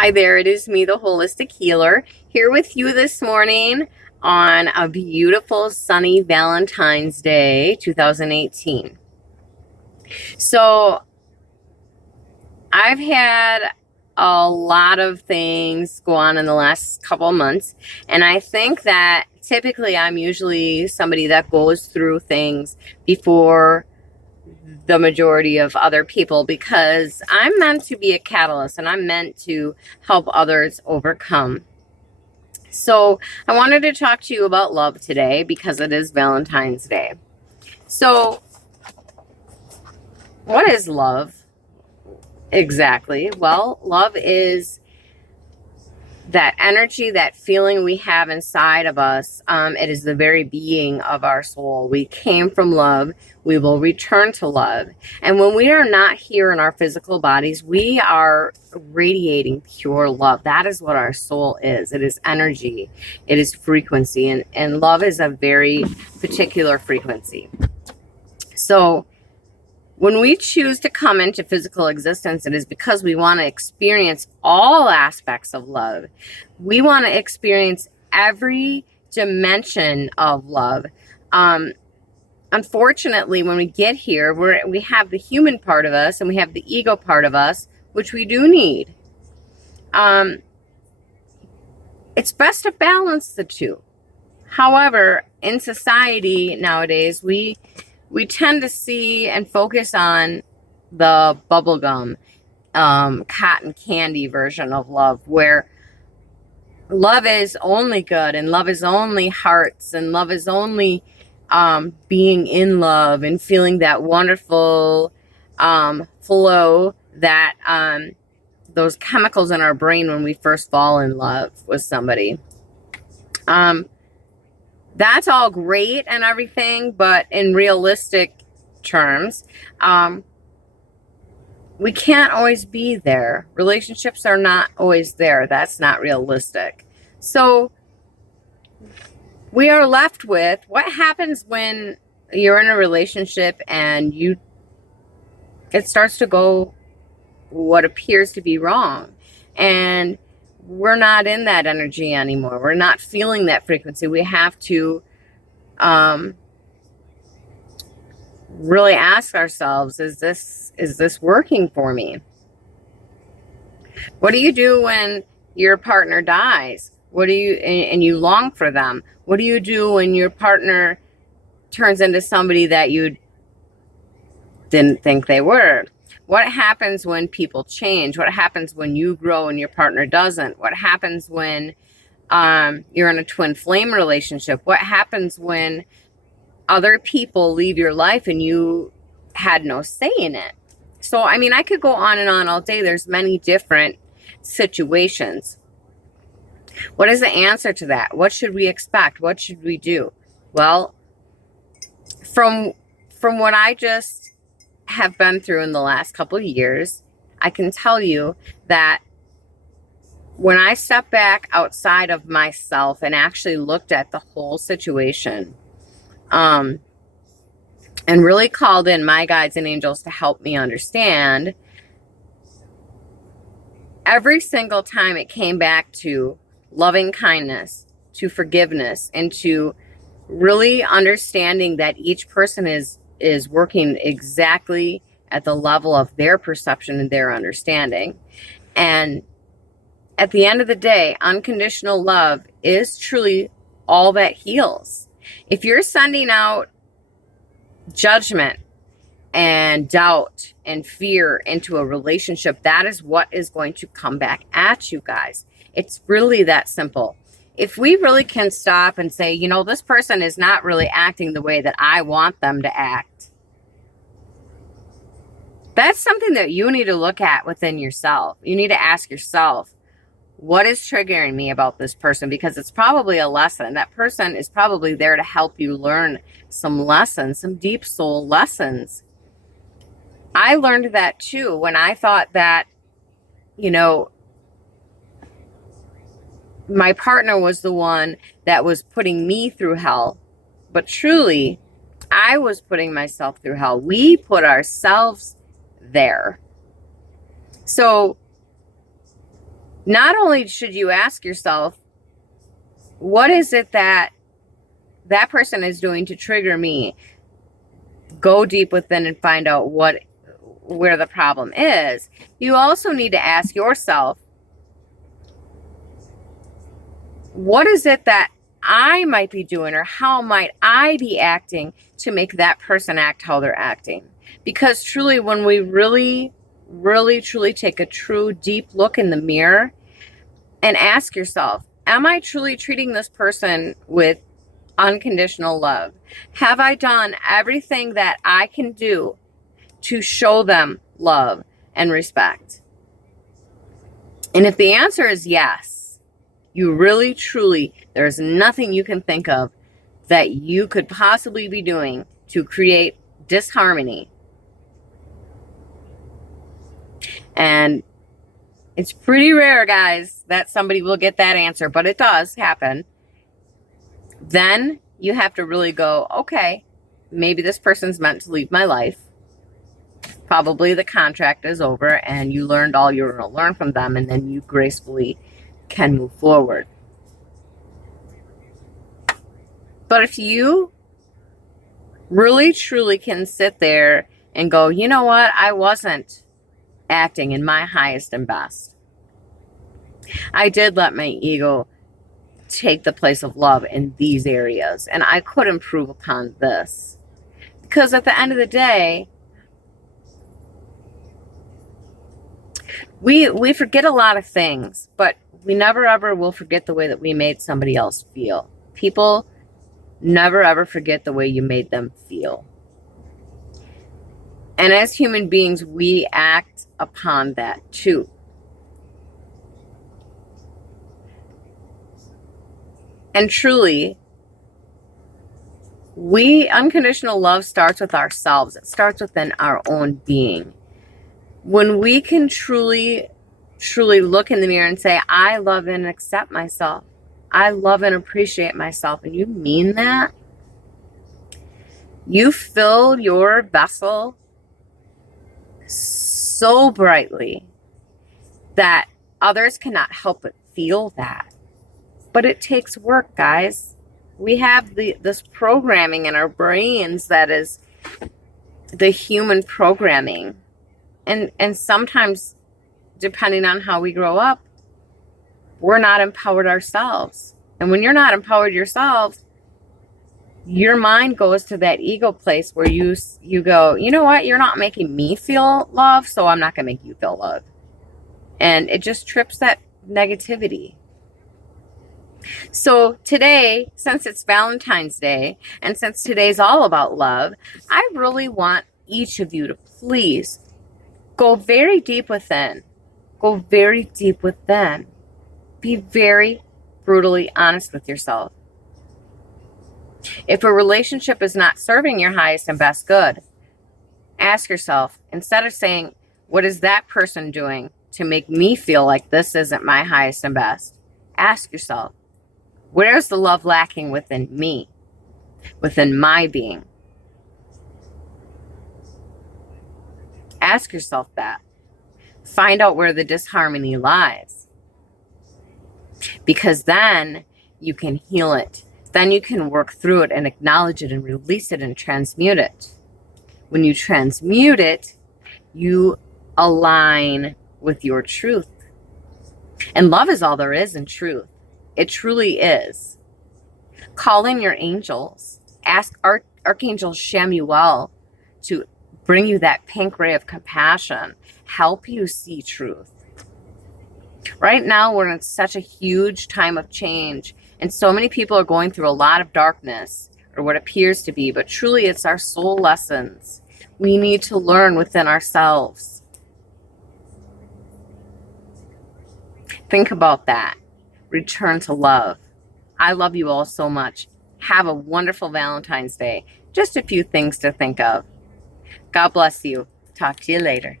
Hi there, it is me, the Holistic Healer, here with you this morning on a beautiful sunny Valentine's Day 2018. So I've had a lot of things go on in the last couple of months, and I think that typically I'm usually somebody that goes through things before the majority of other people because I'm meant to be a catalyst and I'm meant to help others overcome. So I wanted to talk to you about love today because it is Valentine's Day. So what is love exactly? Well, love is that energy, that feeling we have inside of us. It is the very being of our soul. We came from love. We will return to love. And when we are not here in our physical bodies, we are radiating pure love. That is what our soul is. It is energy. It is frequency. And love is a very particular frequency. So when we choose to come into physical existence, it is because we want to experience all aspects of love. We want to experience every dimension of love. Unfortunately, when we get here, we have the human part of us and we have the ego part of us, which we do need. It's best to balance the two. However, in society nowadays, we tend to see and focus on the bubblegum, cotton candy version of love, where love is only good and love is only hearts and love is only being in love and feeling that wonderful flow that those chemicals in our brain when we first fall in love with somebody. That's all great and everything, but in realistic terms, we can't always be there. Relationships are not always there. That's not realistic. So we are left with what happens when you're in a relationship and it starts to go what appears to be wrong. And we're not in that energy anymore. We're not feeling that frequency. We have to really ask ourselves, is this working for me? What do you do when your partner dies? What do you and you long for them? What do you do when your partner turns into somebody that you didn't think they were? What happens when people change? What happens when you grow and your partner doesn't? What happens when you're in a twin flame relationship? What happens when other people leave your life and you had no say in it? So, I mean, I could go on and on all day. There's many different situations. What is the answer to that? What should we expect? What should we do? Well, from what I just have been through in the last couple of years, I can tell you that when I stepped back outside of myself and actually looked at the whole situation, and really called in my guides and angels to help me understand, every single time it came back to loving kindness, to forgiveness, and to really understanding that each person is working exactly at the level of their perception and their understanding. And at the end of the day, unconditional love is truly all that heals. If you're sending out judgment and doubt and fear into a relationship, that is what is going to come back at you guys. It's really that simple. If we really can stop and say, you know, this person is not really acting the way that I want them to act, that's something that you need to look at within yourself. You need to ask yourself, what is triggering me about this person? Because it's probably a lesson. That person is probably there to help you learn some lessons, some deep soul lessons. I learned that too when I thought that, you know, my partner was the one that was putting me through hell. But truly, I was putting myself through hell. We put ourselves there. So Not only should you ask yourself, what is it that that person is doing to trigger me? Go deep within and find out where the problem is. You also need to ask yourself, what is it that I might be doing, or how might I be acting to make that person act how they're acting? Because truly, when we really, really, truly take a true deep look in the mirror and ask yourself, am I truly treating this person with unconditional love? Have I done everything that I can do to show them love and respect? And if the answer is yes, you really, truly, there's nothing you can think of that you could possibly be doing to create disharmony. And it's pretty rare, guys, that somebody will get that answer, but it does happen. Then you have to really go, okay, maybe this person's meant to leave my life. Probably the contract is over and you learned all you're going to learn from them, and then you gracefully can move forward. But if you really truly can sit there and go, you know what, I wasn't acting in my highest and best. I did let my ego take the place of love in these areas, and I could improve upon this. Because at the end of the day, we forget a lot of things, but we never ever will forget the way that we made somebody else feel. People never ever forget the way you made them feel. And as human beings, we act upon that too. And truly, unconditional love starts with ourselves. It starts within our own being. When we can truly look in the mirror and say, I love and accept myself. I love and appreciate myself. And you mean that? You fill your vessel so brightly that others cannot help but feel that. But it takes work, guys. We have this programming in our brains that is the human programming. And sometimes, depending on how we grow up, we're not empowered ourselves. And when you're not empowered yourself, your mind goes to that ego place where you go, you know what, you're not making me feel love, so I'm not going to make you feel love. And it just trips that negativity. So today, since it's Valentine's Day, and since today's all about love, I really want each of you to please go very deep within. Go very deep within. Be very brutally honest with yourself. If a relationship is not serving your highest and best good, ask yourself, instead of saying, what is that person doing to make me feel like this isn't my highest and best? Ask yourself, where's the love lacking within me, within my being? Ask yourself that. Find out where the disharmony lies. Because then you can heal it. Then you can work through it and acknowledge it and release it and transmute it. When you transmute it, you align with your truth. And love is all there is in truth. It truly is. Call in your angels. Ask Archangel Shamuel to bring you that pink ray of compassion. Help you see truth. Right now, we're in such a huge time of change. And so many people are going through a lot of darkness, or what appears to be. But truly, it's our soul lessons. We need to learn within ourselves. Think about that. Return to love. I love you all so much. Have a wonderful Valentine's Day. Just a few things to think of. God bless you. Talk to you later.